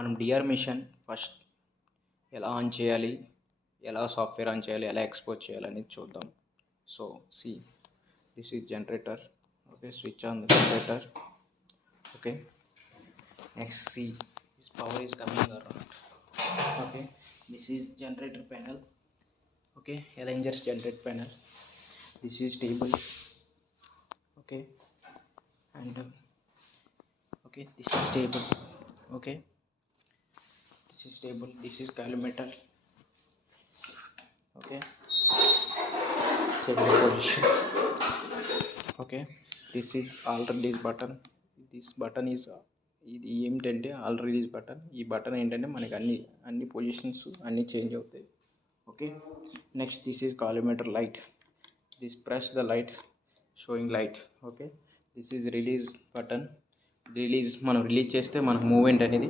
మనం DR machine first ఎలా ఆన్ చేయాలి, ఎలా సాఫ్ట్వేర్ ఆన్ చేయాలి, ఎలా ఎక్స్పోర్ట్ చేయాలి అనేది చూద్దాం. So see this is generator. Okay, switch on the generator. Okay, next see this power is coming or not. Okay, this is generator panel. Okay, Arranger's generator panel. This is table. Okay, and okay, this is table. Okay, this is table. This is calorimeter. Okay, set the position. Okay, this is all release button. This button is ఇది ఏమిటంటే all release button. ఈ button ఏంటంటే మనకి అన్ని positions అన్నీ change అవుతాయి. Okay, next this is collimator light. This press the light showing light. Okay, this is release button. మనం release చేస్తే మనకు మూవ్మెంట్ అనేది